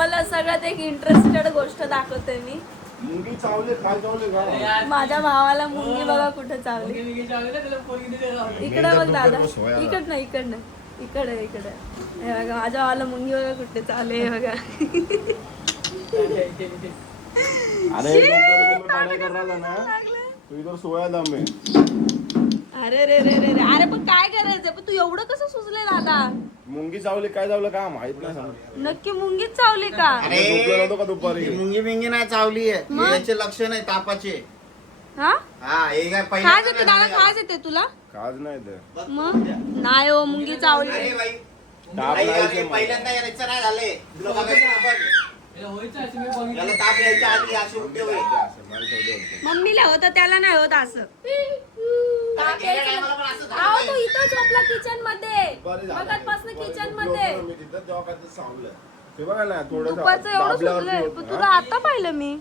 तुम्हाला सगळ्यात एक इंटरेस्टेड गोष्ट दाखवते मी. मुंगी चावले काय चावले का माझ्या भावाला मुंगी बघा कुठे चावली. इकडे बघ दादा, इकडनं इकडनं इकडे इकडे. हे बघा माझ्या भावाला मुंगी बघा कुठे चावले. हे बघा अरे कर रहा था ना तू इधर सोया था मैं. अरे रे रे रे रे. अरे पण काय करायचं, पण तू एवढं कसं सुचले दादा? मुंगी चावली काय चावलं का माहित नाही सांग. नक्की मुंगीच चावली का? अरे झोपलो नव्हतो का दुपारी. मुंगी बिंगी नाही चावली आहे, मग? याचे लक्षण आहे तापाचे. हा हा हे काय खाज येते दादा, खाज येते तुला? काज नाही ते मग नाही हो, मुंगी चावली. अरे बाई ताप नाही, नाही अरे येते मग. पहिल्यांदा यायचं नाही झाले तुला बघायचं आपण. याला ताप यायच्या आधी असे उलटे होईल. मम्मीला होतं त्याला नाही होत असं. ताप गेल्या यायचं. टायमाला पण असं झालं अहो नाही. तो इथं झोपला किचन मध्ये, बरं झालं. मगाचपासून बरं, किचन झोपलो मध्ये. मी तिथं जेव्हा काय ते सावलं. ते बघा ना थोडं दुपारचं एवढं सुचलंय, पण तुला आता पाहिलं मी.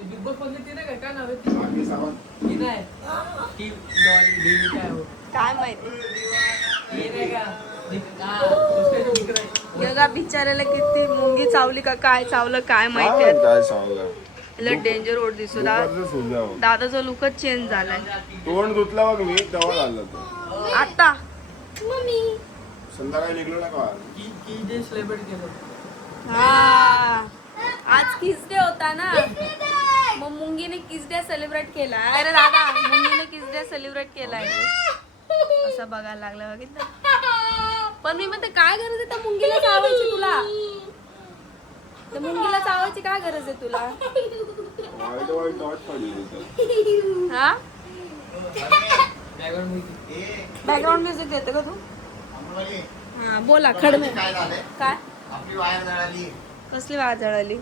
बिग बॉस मधली ती नाही का, काय नाव आहे ती? बाकी सावध. ती नाही ती डॉली डेली काय हो काय माहिती हे नाही का दुसऱ्याचं मित्र आहे. योगा बिचारायला किती मुंगी चावली का काय चावलं काय माहिती. काय सावलं डेंजर ओढ दिसतो दुपारचं सुजाव. दादाचा लुकच चेंज झालाय तोंड धुतला बघ मी तेव्हा झालं ते. आता. संध्याकाळी निघलो ना का की जे सेलिब्रेट केलं हा आज किस डे होता ना, मग मुंगीने किस डे सेलिब्रेट केला. अरे दादा मुंगीने किस डे सेलिब्रेट केलाय असं बघायला लागलं बघितलं. पण मी म्हणते काय गरज आहे त्या मुंगीला चावायची तुला? त्या मुंगीला चावायची काय गरज आहे तुला? वाईट वाईट वाट पडली तिथं. हा बॅकग्राऊंड माहिती बॅकग्राऊंड म्युझिक देते का तू? अमरावती, हा बोला खडमे. काय झालंय काय आपली वायर जळाली. कसली वाज जळाली?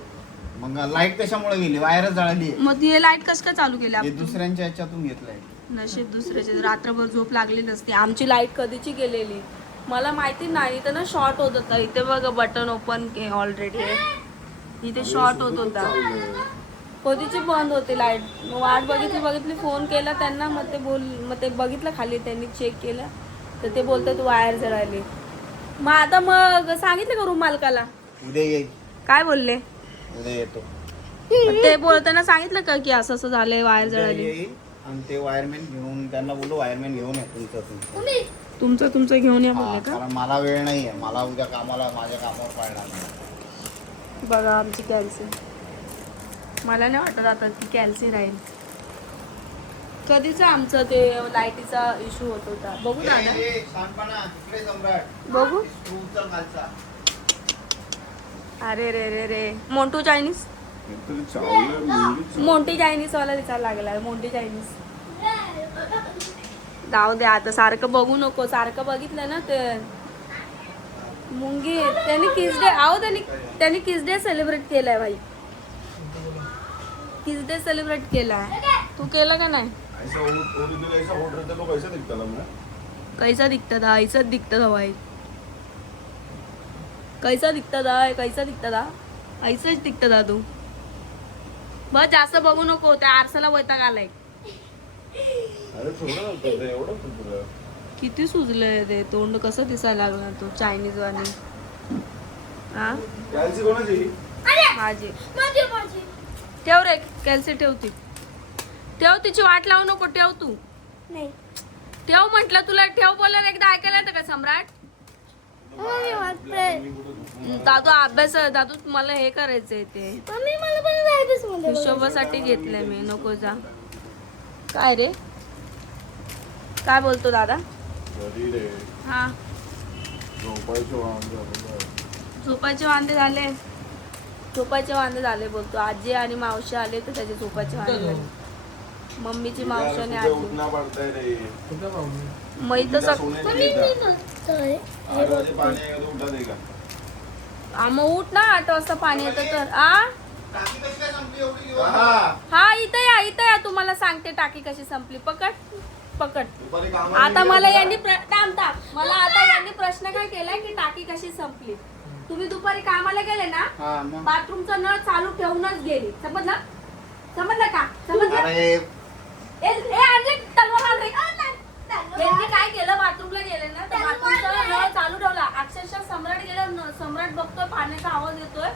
मग लाईट कशामुळे गेली? वायरच जळाली. मग ती लाईट कस काय चालू केली हे आपण? दुसऱ्यांच्या ह्याच्यातून घेतलंय. नशीब दुसऱ्याची रात्रभर झोप लागली नसती. आमची लाईट कधीची गेलेली मला माहिती नाही. इथं ना शॉर्ट होत होता. इथे बघा बटन ओपन ऑलरेडी इथे शॉर्ट होत होता. कधीची बंद होती लाईट. मग वाट बघितली फोन केला त्यांना. मग ते बघितलं खाली त्यांनी चेक केलं तर ते बोलतात वायर जळाली. मग आता मग सांगितलं का रूम मालकाला? उद्या येईल, काय बोलले? उद्या येतो. मग ते बोलताना सांगितलं का की असं असं झालंय वायर उद्या जळाली? येईल आणि ते वायरमॅन घेऊन त्यांना बोलू वायरमॅन घेऊन या तुमचं घेऊन या बोलले का? कारण मला वेळ नाहीये. मला उद्या कामाला माझ्या कामावर पाळणार नाही. बघा आमची कॅल्सी. मला नाही वाटत आता ती कॅल्सी राहील. कधीच आमचं ते लाईटीचा इश्यू होत होता. बघू दादा सांगपणा इकडे सम्राट बघू. स्क्रूचा खालचा. अरे रे रे रे मोंटू चायनीज. तरी चावलं मुंगी मोंटी चायनीज वाला दिसायला लागला. मोंटी चायनीज जाऊ दे आता. सारखं बघू नको. सारखं बघितलं ना ते मुंगी. त्यांनी किस डे त्यांनी किस डे सेलिब्रेट केलाय भाई. किस डे सेलिब्रेट केलाय. तू केलं का नाही? ऐसा ओरिजिनल ऐसा होट रहता तो कैसा दिखता था मैं. कैसा दिखता था? ऐसाच दिखता था भाई. कैसा दिखता था? कैसा दिखता था? ऐसाच दिखता था तू. बस जास्त बघू नको. त्या आरसाला वैताग आलाय. अरे थोडं होतं ते एवढं होतं. किती सुजलंय ते तोंड. कसं दिसायला लागला तो चायनीज वाणी. हा कॅल्सी कोणाची माझी. ठेव रे कॅल्सी. ठेवती ठेव. तिची वाट लावू नको. ठेव तू. ठेव म्हटलं तुला. ठेव बोलायला एकदा ऐकायला येतं का सम्राट? दादू अभ्यास. दादू मला हे करायचंय ते हिशोबासाठी घेतलंय मी. नको जा. काय रे काय बोलतो दादा? घरी रे हा झोपायचं वांदे झालं. झोपायचे वांदे झाले. झोपायचे वांदे झाले बोलतो. आजी आणि मावशी आले तर त्याचे झोपायचे वांदे झाले. मम्मीची मावशी आणि आजी. उठना पडतंय रे. कुठं पाहू मी? मग इथं सोन्याची नीता. 8 वाजे पाणी आहे का तो उठा दे का. मग उठ ना. 8 वाजता पाणी येतं तर. टाकी कशी काय संपली एवढी दिवस? हा इथं या. तुम्हाला सांगते टाकी कशी संपली. पकड. दुपारी कामाला आता गेलो मला का? यांनी मला आता यांनी प्रश्न काय केलाय की टाकी कशी संपली. तुम्ही दुपारी कामाला गेले ना, हा, मग. बाथरूमचा नळ चालू ठेवूनच गेली. समजलं का? समजलं? अरे यांनी काय केलं? बाथरूमला गेले ना तर बाथरूमचा नळ चालू ठेवला. अक्षरशः सम्राट गेला. सम्राट बघतोय पाण्याचा आवाज येतोय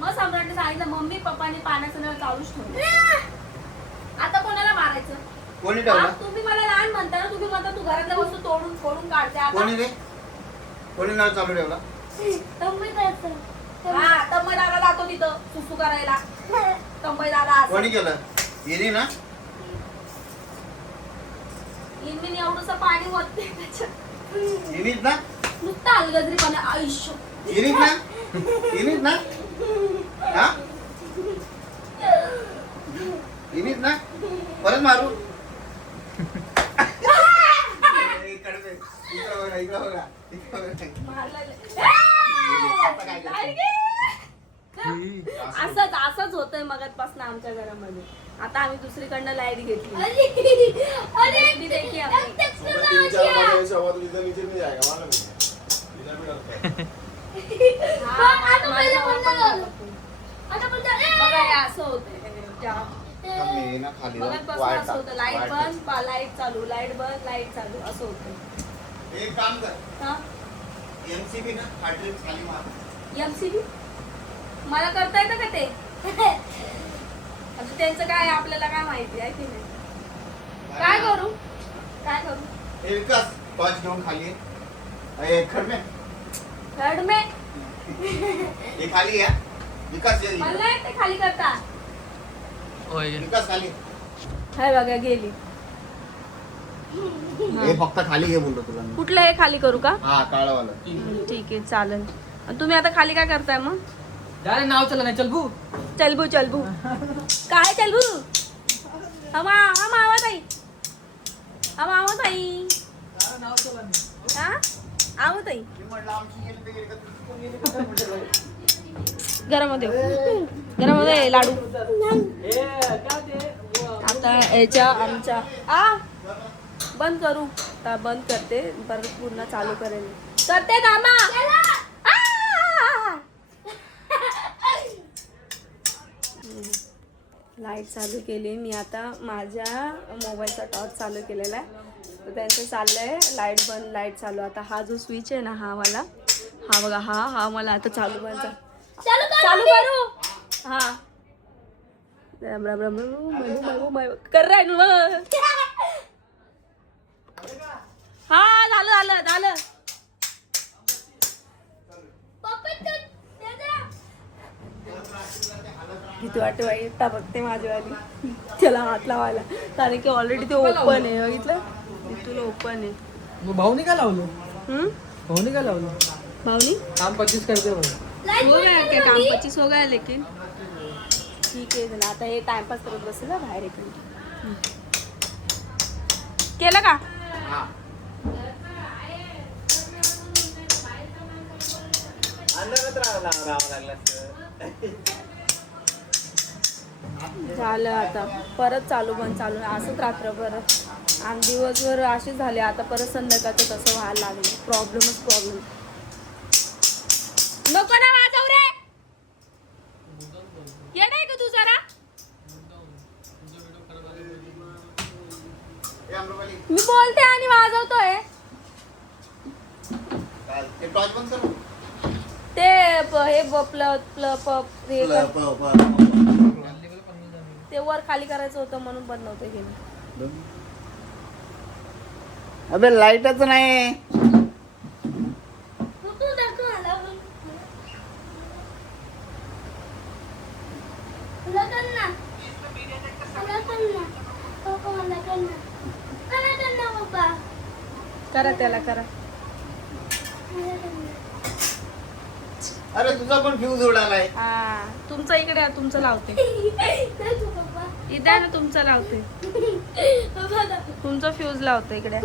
मग सम्राटने सांगितलं मम्मी पप्पाने पाण्याचं नळ चालूच ठेवलं. आता कोणाला मारायचं? कोणी हा, ठेवला? तुम्ही मला लहान म्हणता ना, तुम्ही म्हणता तू घरातल्या वस्तू तोडून फोडून काढते आता. कोणी रे? कोणी नळ चालू ठेवला? हा, तंबई दादा जातो तिथं सुसू करायला. तंबई दादा असं. कोणी केलं? हिने ना? इनमिन एवढंसं पाणी वरते त्याच्यात. हिनीच ना? नुसतं अलगजरीपणा आयुष्य. हिनीच ना? हिनीच ना? हा? हिनीच ना? परत मारू? इकडे बघ. इकडे बघा, इकडे बघा. इकडे बघा. आता काय करते? असंच होतंय मगाचपासून आमच्या घरामध्ये. आता आम्ही दुसरीकडनं लाईट घेतली. लाईट भी देखी आम्ही. 3-4 बजे सवा तो इधर नीचे नहीं जाएगा मालूम है इधर भी डरता है बघा हे असं होतंय जेव्हा. मी ना खाली जाऊन मगाचपासून वायर असं होतं. टाक. लाईट वायर बंद लाईट चालू, लाईट बंद लाईट चालू असं होतं. टाक. एक काम कर. हा एमसीबी ना हार्डड्रिल खाली मार. एमसीबी मला करता येतं का ते? आता त्यांचं काय आपल्याला काय माहिती आहे की नाही? काय करू काय करू? हे विकास टॉर्च घेऊन खाली ये. अरे खडमे थर्ड में हे खाली या. विकास ये. मला नाही ते खाली करता. विकास खाली. हाय बघा गेली. हे फक्त खाली घे बोललो तुला मी. कुठलं हे खाली करू का? हा काळावाला. ठीक आहे चालेल. आणि तुम्ही आता खाली काय करताय मग? डायरेक्ट नाव चला नाही चल भू चलबू चलबू काय चलबू? हम आवत आई हम आवत आई नाव चला नाही हा आवत आई मी म्हटलं आमची गेली तर गेली का तुझी कोण गेली तर म्हटलं. घरामध्ये लाडू. ए काय ते आता याच्या आमच्या बंद करू आता बंद करते परत पुन्हा चालू करेल करते कामा. लाईट चालू केली मी आता. माझ्या मोबाईलचा टॉर्च चालू केलेला आहे तर त्यांचं चाललंय लाईट बंद लाईट चालू. आता हा जो स्विच आहे ना हा वाला हा बघा हा मला आता चालू बंद चालू करू. हा कर रहा है ना? हा झालं किती वाईट बघते माझीवाली त्याला हात लावायला कारण की ऑलरेडी ते ओपन आहे बघितलं तुला ओपन आहे. मग भाऊनी काय लावलं हम्म भाऊनी काय लावलं भावनी काम 25 करते बघ हो गया क्या काम 25 हो गया लेकिन ठीक आहे चला आता हे टाइमपास करत बसेल ना बाहेर इकडे. केलं का? हा. अंधारात राहावं लागलं असतं. झालं आता परत चालू बंद चालू असंच रात्रभर आणि दिवसभर असे झाले. आता परत संध्याकाळचं तसं व्हायला लागलं. प्रॉब्लेम नको ना वाजव रे येणार का तू जरा. हे आम्रपाली, मी बोलते आणि वाजवतोय काय ते टॉर्च बंद कर. ते हे ते वर खाली करायचं होतं म्हणून बंद नव्हतं केलं. अबे लाईटच नाही. करा त्याला करा. अरे तुझा पण फ्यूज उडालाय. हा तुमचं इकडे आहे, तुमचं लावते इथे आहे ना तुमचं लावते तुमचं फ्यूज लावते इकडे.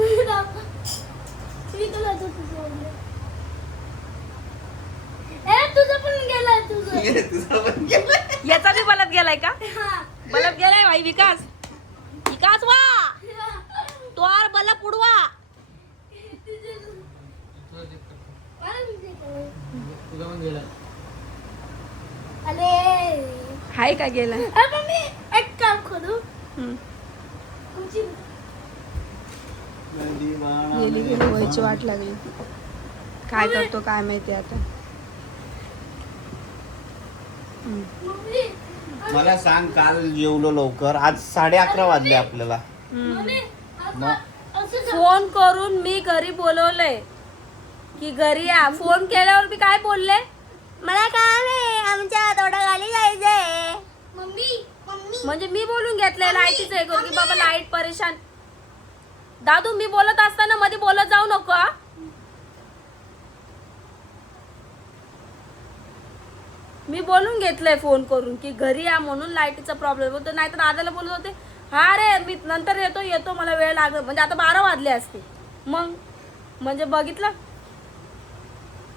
तुझा पण गेला. याचा बी बलब गेलाय का? बलब गेलाय भाई. विकास विकास वा तो आर बलब उडवा. तुझा पण गेला हाय का गेला? एक काम करू गेली गेली व्हायची वाट लागली. काय करतो काय माहिती आता. मम्मी मला सांग, काल जेवलो लवकर, आज 11:30 वाजले आपल्याला. मम्मी मग असं फोन करून मी घरी बोलवलंय की घरी या. फोन केल्यावर मी काय बोलले, मला काम आहे, आमच्या तोटाखाली जायचंय. मम्मी म्हणजे मी बोलून घेतलंय लाईटीचं हे करून की बाबा लाईट परेशान. दादू मी बोलत असताना मध्ये बोलत जाऊ नको हा. मी बोलून घेतलंय फोन करून की घरी या म्हणून लाईटीचा प्रॉब्लेम होतो. नाही तर दादाला बोलत होते हा रे मी नंतर येतो मला वेळ लागेल. म्हणजे आता 12 वाजले असते. मग म्हणजे बघितलं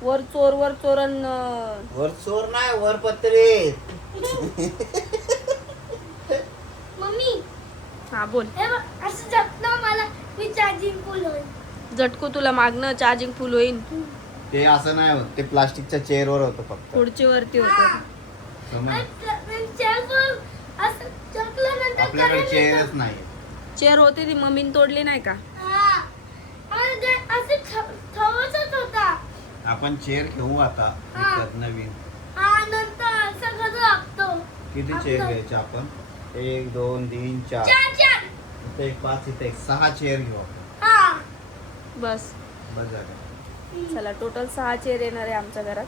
वर चोर अन वर चोर नाही, वर पत्रे. मम्मी हा बोल. हे बघ, असं जपलं मला मी चार्जिंग फुल होईल. झटकू तुला मागणं चार्जिंग फुल होईल. ते असं नाही होत, ते प्लास्टिकच्या चेअरवर होतं फक्त. पुढची वरती होतं. समज, असं जपल्यानंतर आपल्याकडे करंट चेअरच येतं. नाही. चेअर होती ती मम्मीने तोडली नाही का. हा. आणि ते असं ठेवायचंच होता. आपण चेअर घेऊ आता हा. विकत नवीन. हा नंतर सगळं लागतो. किती चेअर घ्यायचे आपण? 1 2 3 4. चार. इथे एक 5, इथे एक 6 चेअर घेऊ आपण. हा. बस बस झालं. चला टोटल 6 चेअर येणार आहे आमच्या घरात.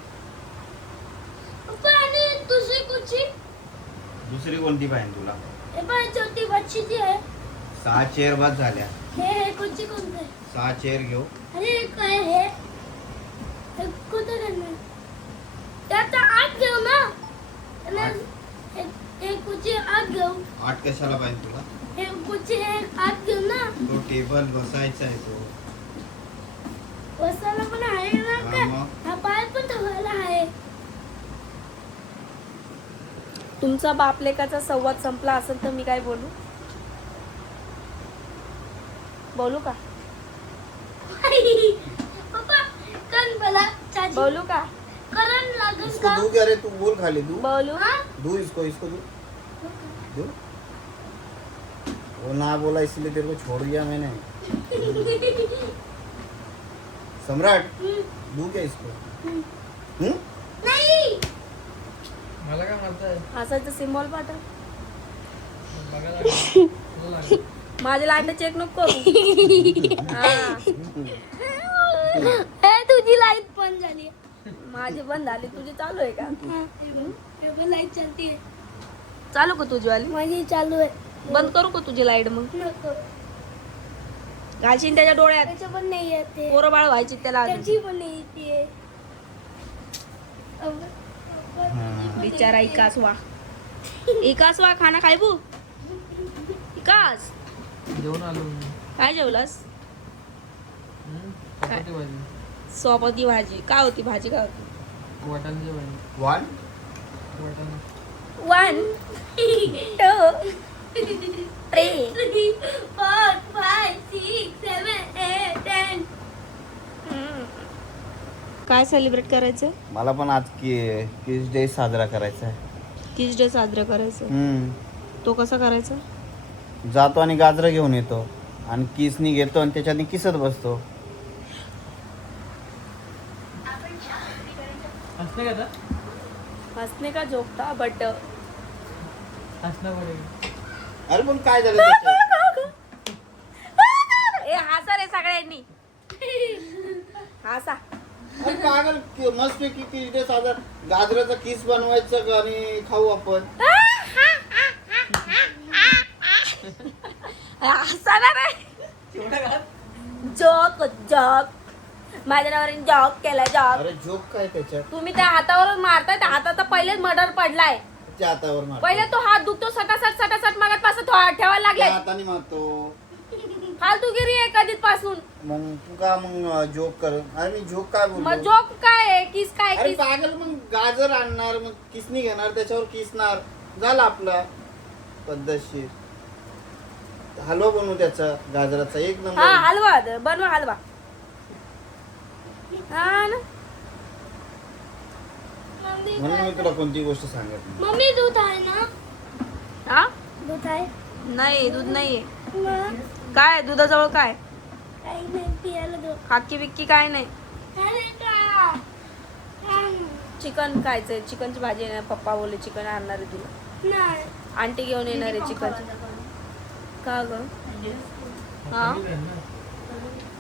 पप्पा आणि दुसरी कुठची? दुसरी कोणती पाहिजे तुला? हे पण छोटी बच्चीची आहे. 6 चेअर बस झाल्या. हे कुठची कोणते? 6 चेअर घेऊ. अरे काय हे कुठं करणार? त्यात आत घेऊ ना. हे कुठची आत घेऊ. 8 कशाला पाहिजे तुला? हे कुठची आत घेऊ ना. तो टेबल बसायचा आहे तो. बसायला पण आहे ना हा का? मग. हा पाय पण ठेवायला आहे. तुमचा बापलेकाचा संवाद संपला असेल तर मी काय बोलू का पप्पा कण मला चाची बोलू का करंट लागेल इसको का? दू क्या रे? तू बोल खाली दू. बोलू हा? दू इसको दू. दू. वो ना बोला इसलिए तेरे को छोड़ दिया मैंने. सम्राट दू क्या इसको? नाही. मला काय म्हणताय असायचं सिम्बॉल पाठव. बघायला लागलं. माझे लाईट चेक नको करू. हा. हे तुझी लाईट बंद झाली. माझी बंद झाली तुझी चालू आहे का. लाईट चालते. चालू का तुझी वाली. माझी चालू आहे. बंद करू का तुझी लाईट. मग नको. घालशील त्याच्या डोळ्यात. त्याचं पण नाही येते. पोरं बाळ व्हायची त्याला अजून. त्याची पण नाही येते. बिचारा इकास वा खाना खाय बू. इकास जेवण आलो मी. काय जेवलास. चपाती भाजी सोपती भाजी. काय होती भाजी काय होती. वाटाण्याची भाजी. 1 वाटाणा 1 2 3 4 5 6 7 8 10. काय सेलिब्रेट करायचं. मला पण आज किस डे साजरा करायचा आहे. किस डे साजरा करायचं. तो कसा करायचा. जातो आणि गाजरं घेऊन येतो आणि किसनी घेतो आणि त्याच्याने किसत बसतो. हसणे का हसने का जोक था बट हसणं पडेल. अरे पण काय झालं त्याच्यात? ए हसा रे सगळ्यांनी. हसा. अरे पागल, मस्त पैकी किस डे साजरा. गाजराचा किस बनवायचं आणि खाऊ आपण. हसा ना रे. एवढं का? जॉक माझ्या नावाने जॉक केला जॉक. अरे जोक काय त्याच्यात? तुम्ही त्या हातावर मारताय. त्या हाताचा पहिलेच मर्डर पडलाय. त्या हातावर मार. पहिले तो हात दुखतो सटासट मागत पासून ठेवायला त्या लागले. हाताने मारतो. फालतूगिरी आहे कधीच पासून. मग तू का मग जोक कर. अरे मी जोक काय मग बोलतो? जोक काय आहे किस काय अरे किस. पागल, मग गाजर आणणार, मग किसनी घेणार, त्याच्यावर किसणार, झाला आपला पद्धतशीर. हलवा बनवू त्याचा गाजराचा. एक हा नंबर. हलवा बनवा हलवा. हा ना. म्हणून मी तुला कोणती गोष्ट सांगत नाही. मम्मी दूध आहे ना. हा दूध आहे. नाही दूध नाहीये. मग काय दुधाजवळ काय काही नाही पियाला दूध. खाकी बिक्की काय नाही. अरे का. चिकन खायचंय, चिकनची भाजी आहे. पप्पा बोलले चिकन आणणार आहे तुला. नाही. आंटी घेऊन येणार आहे चिकन. का ग? हा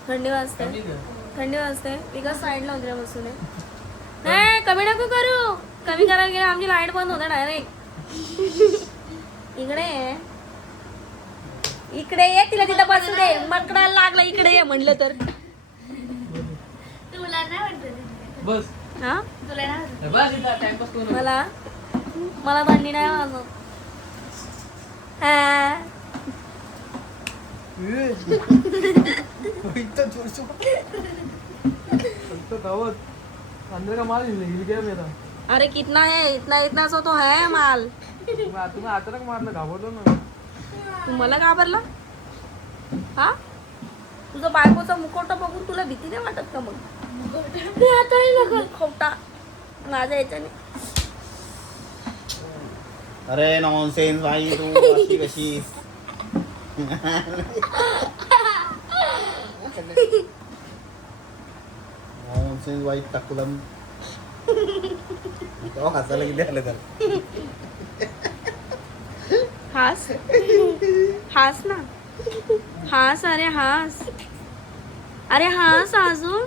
थंडी वाजते, थंडी वाजते. मी का साईडला उतऱ्या बसून आहे. नाही कमी नको करू. कमी करायला गेलं आमची लाईट बंद होते डायरेक्ट. इकडे ये, इकडे ये. तिला तिथं बसू दे. मकडायला लागला. इकडे ये म्हणलं तर. तुला नाही वाटत? बस हा तुला नाही वाटत? बस इथं टाइमपास करू नको. मला थंडी नाही वाजत. हा अंदर का माल हिल गया मेरा. अरे कितना है, इतना इतना सो तो है माल. तुम्ही अचानक मारलं, घाबरलो ना. तू मला घाबरला? हा तुझं बायकोचा मुखवटा बघून तुला भीती नाही वाटत का? मग मी आताही नको खोटा माझ्या याच्याने. अरे नॉनसेन्स भाई, तू अशी कशी? नॉनसेन्स भाई तकलम. तेव्हा हसायला किती आलं त्याला. हास हास ना, हास. अरे हास, अरे हास अजून.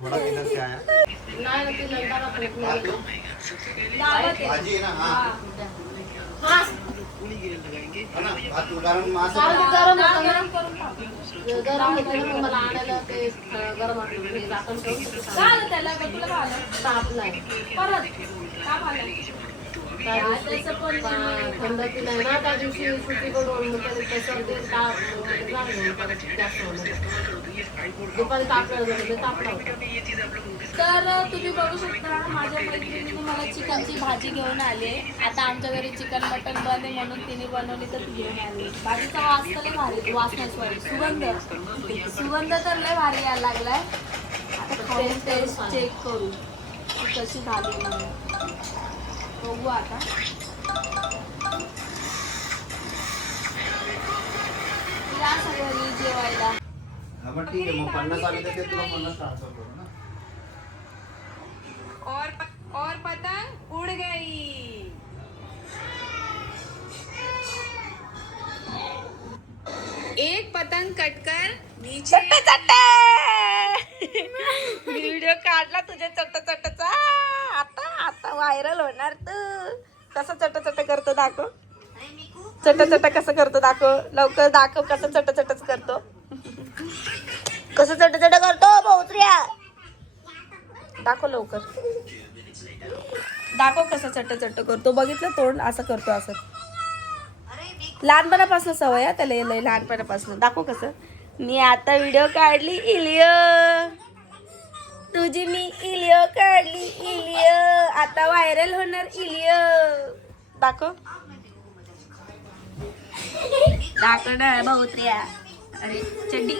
थोडा केलंस काय आहे? भाजी आहे ना? हा ना, भात कारण मासे तर तुम्ही बघू शकता माझ्या मैत्रिणीने मला चिकनची भाजी घेऊन आली. आता आमच्या घरी चिकन मटन बंद आहे म्हणून तिने बनवली तर ती घेऊन आली. भाजीचा वास तर लय भारी, वास नाही सॉरी सुगंध तर लय भारी यायला लागलाय. आता खाऊन टेस्ट चेक करू की कशी झाली म्हणून. बघू आता. या सगळ्यांनी जेवायला. हा मग ठीक आहे, मग 50 आले तर ते तुला 50 ट्रान्सफर करू ना. और पतंग उड़ गई. एक पतंग कटकर नीचे. व्हिडिओ काढला तुझ्या चटचा. आता आता व्हायरल होणार तू. कसं चट करतो दाखव. चट कसं करतो दाखव. लवकर दाखव कसं चटच करतो. कसं चट करतो भाऊत्र्या. दाखव लवकर. दाखव कसं चट करतो. बघितलं तोंड असं करतो. असं लहानपणापासून सवय आहे त्याला. लय लहानपणापासून. दाखव कसं. मी आता व्हिडिओ काढली इलिओ. तुझी मी इलिओ काढली इलिओ. आता व्हायरल होणार इलिओ. दाखव दाखव ना भाऊत्र्या. अरे चड्डी.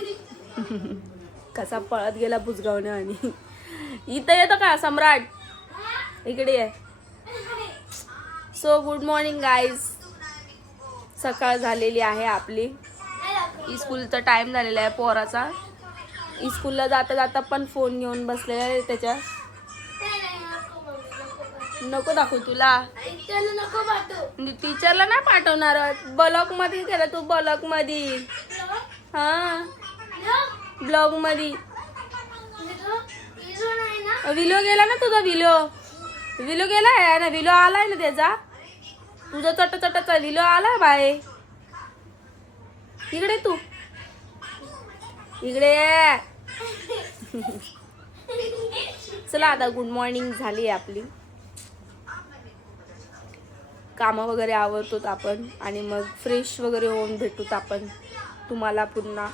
कसा पळत गेला बुजगावने. आणि इथं येतो का सम्राट. इकडे आहे. So good morning guys. सकाळ झालेली आहे आपली. स्कूलचा टाइम झालेला आहे पोराचा. स्कूलला जाता जाता पण फोन घेऊन बसलेला आहे त्याच्या. नको दाखवू तुला. नको पाठव. टीचरला नाही पाठवणार. ब्लॉग मध्ये केलं तू. ब्लॉग मध्ये. हा ब्लॉग मध्ये. विलो गेला ना तुझा. विलो गेलाय ना. विलो आलाय ना त्याचा. तुझा चटचा विलो आलाय बाय. इकडे तू. इकडे. चला आता गुड मॉर्निंग झाली आहे आपली. कामं वगैरे आवरतो आपण आणि मग फ्रेश वगैरे होऊन भेटूत आपण तुम्हाला पुन्हा.